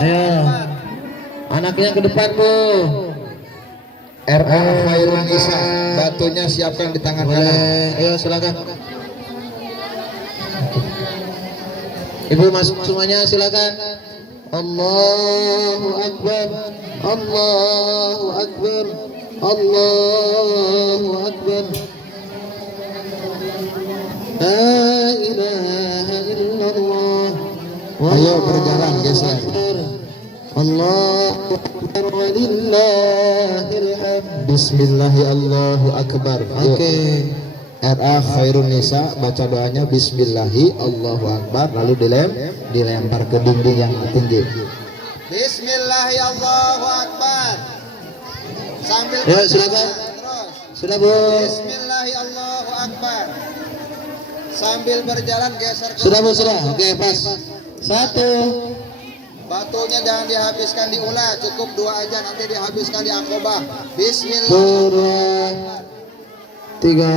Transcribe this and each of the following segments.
Ayo, anaknya ke depan Bu. RA Khairul Nisa, batunya siapkan di tangan kanan. Ayo silakan. Ibu masuk semuanya silakan. Allahu Akbar, Allahu Akbar, Allahu Akbar. La ilaha illallah. Ayo berjalan geser. Allahu Akbar walillahil hamd. Bismillahi Allahu Akbar. Oke. RA Khairul Nisa baca doanya Bismillahi Allahu Akbar, lalu dilempar ke dinding yang tinggi. Bismillahi Allahu Akbar. Sambil Ya silakan. terus. Sudah Bu. Bismillahi Allahu Akbar. Sambil berjalan geser ke Sudah Bu, sudah. Oke, pas. Satu. Batunya jangan dihabiskan di ulah, cukup 2 aja, nanti dihabiskan di akobah. Bismillah. 2, 3.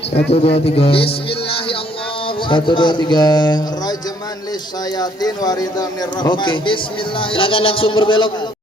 1, 2, 3. Bismillahi Allahu Akbar. 1, 2, 3. Rajman lisyayatin waridhanir rahman. Oke. Bismillahi. Silakan langsung berbelok.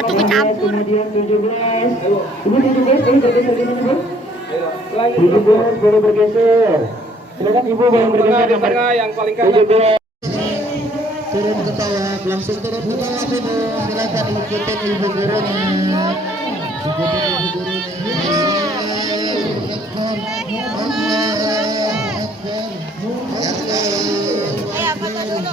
Atau kecampur. Kemudian 17. Ibu 17 baru bergeser di mana, Bu? 17 baru bergeser. Silakan Ibu baru bergeser di tengah yang paling kanan. 17. Turun ke bawah, langsung turun ke bawah Ibu. Silakan ikutin Ibu gurunya. Ikutin Ibu gurunya. Ayo foto dulu.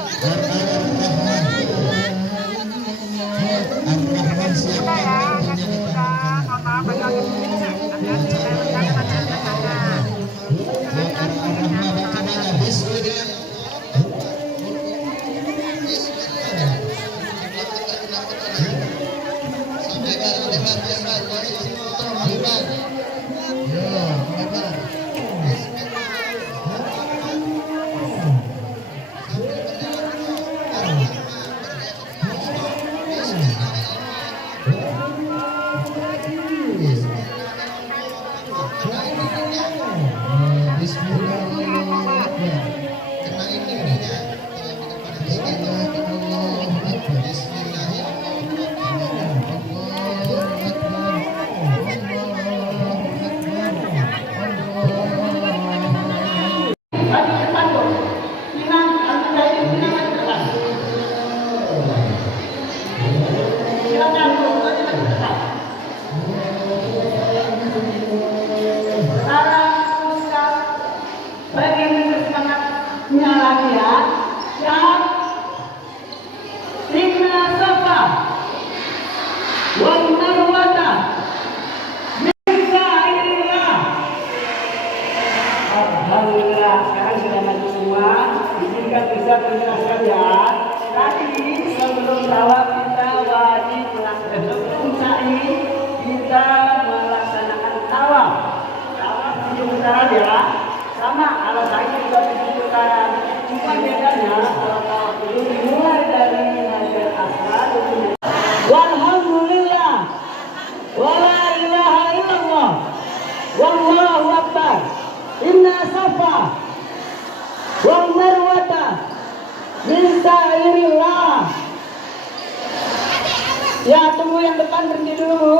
Ya, tunggu yang depan berhenti dulu, Bu.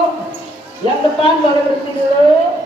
Yang depan boleh berhenti dulu.